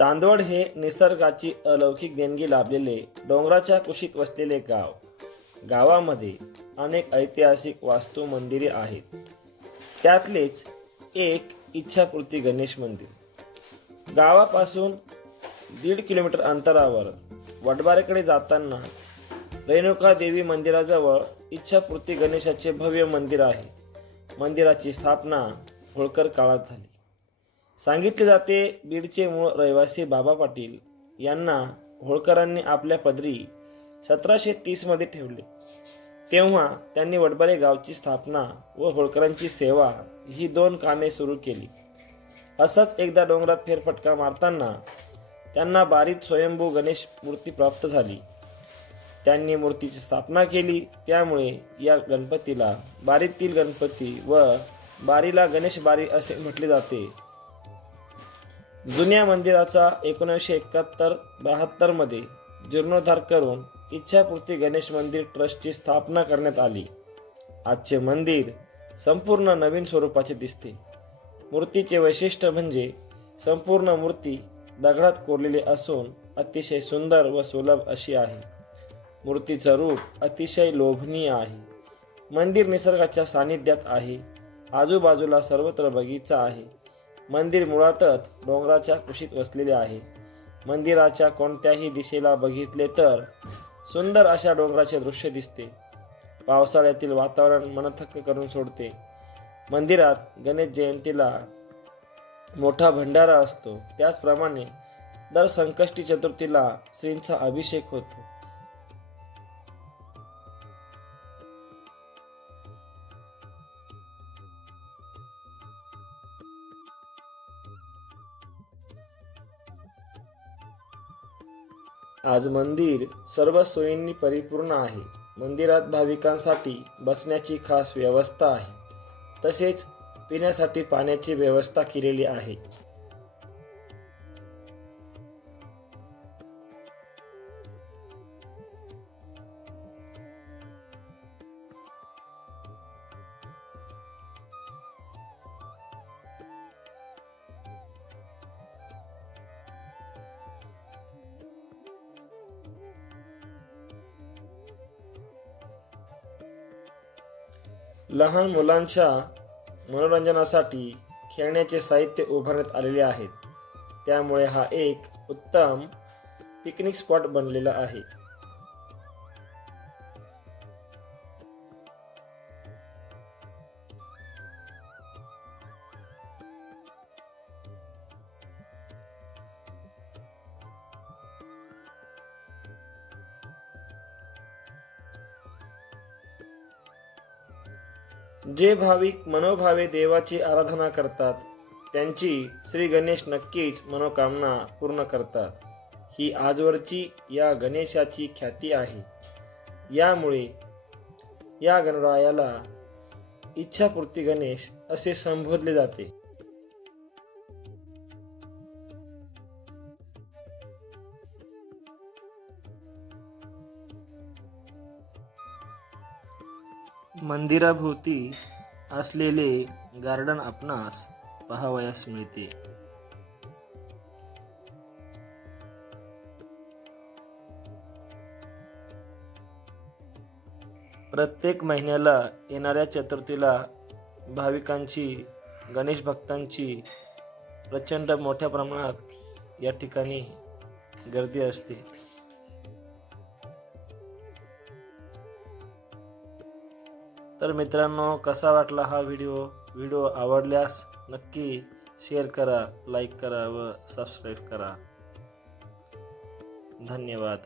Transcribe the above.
चांदवड हे निसर्गाची अलौकिक देणगी लाभलेले डोंगराच्या कुशीत वसलेले गाव. गावामध्ये अनेक ऐतिहासिक वास्तू मंदिरे आहेत. त्यातलेच एक इच्छापूर्ती गणेश मंदिर. गावापासून दीड किलोमीटर अंतरावर वडबारेकडे जाताना रेणुका देवी मंदिराजवळ इच्छापूर्ती गणेशाचे भव्य मंदिर आहे. मंदिराची स्थापना होळकर काळात झाली. सांगितले जाते बीडचे मूळ रहिवासी बाबा पाटील यांना होळकरांनी आपल्या पदरी सतराशे तीसमध्ये ठेवले. तेव्हा त्यांनी वडबारे गावची स्थापना व होळकरांची सेवा ही दोन कामे सुरू केली. असंच एकदा डोंगरात फेरफटका मारताना त्यांना बारीत स्वयंभू गणेश मूर्ती प्राप्त झाली. त्यांनी मूर्तीची स्थापना केली. त्यामुळे या गणपतीला बारीतील गणपती व बारीला गणेश बारी असे म्हटले जाते. जुन्या मंदिराचा एकोणीसशे एकाहत्तर बहात्तरमध्ये जीर्णोद्धार करून इच्छापूर्ती गणेश मंदिर ट्रस्टची स्थापना करण्यात आली. आजचे मंदिर संपूर्ण नवीन स्वरूपाचे दिसते. मूर्तीचे वैशिष्ट्य म्हणजे संपूर्ण मूर्ती दगडात कोरलेली असून अतिशय सुंदर व सुलभ अशी आहे. मूर्तीचं रूप अतिशय लोभनीय आहे. मंदिर निसर्गाच्या सानिध्यात आहे. आजूबाजूला सर्वत्र बगीचा आहे. मंदिर मुळातच डोंगराच्या कुशीत वसलेले आहे. मंदिराच्या कोणत्याही दिशेला बघितले तर सुंदर अशा डोंगराचे दृश्य दिसते. पावसाळ्यातील वातावरण मनथक्क करून सोडते. मंदिरात गणेश जयंतीला मोठा भंडारा असतो. त्याचप्रमाणे दर संकष्टी चतुर्थीला श्रींचा अभिषेक होतो. आज मंदिर सर्व सोयींनी परिपूर्ण आहे. मंदिरात भाविकांसाठी बसण्याची खास व्यवस्था आहे. तसेच पिण्यासाठी पाण्याची व्यवस्था केलेली आहे. लहान मुलांच्या मनोरंजनासाठी खेळण्याचे साहित्य उभारण्यात आलेले आहेत. त्यामुळे हा एक उत्तम पिकनिक स्पॉट बनलेला आहे. जे भाविक मनोभावे देवाची आराधना करतात त्यांची श्री गणेश नक्कीच मनोकामना पूर्ण करतात. ही आजवरची या गणेशाची ख्याती आहे. यामुळे या गणरायाला इच्छापूर्ती गणेश असे संबोधले जाते. मंदिराभोवती असलेले गार्डन आपणास पाहावयास मिळते. प्रत्येक महिन्याला येणाऱ्या चतुर्थीला भाविकांची गणेश भक्तांची प्रचंड मोठ्या प्रमाणात या ठिकाणी गर्दी असते. तर मित्रांनो कसा वाटला हा व्हिडिओ व्हिडिओ आवडल्यास नक्की शेअर करा लाईक करा व सबस्क्राईब करा. धन्यवाद.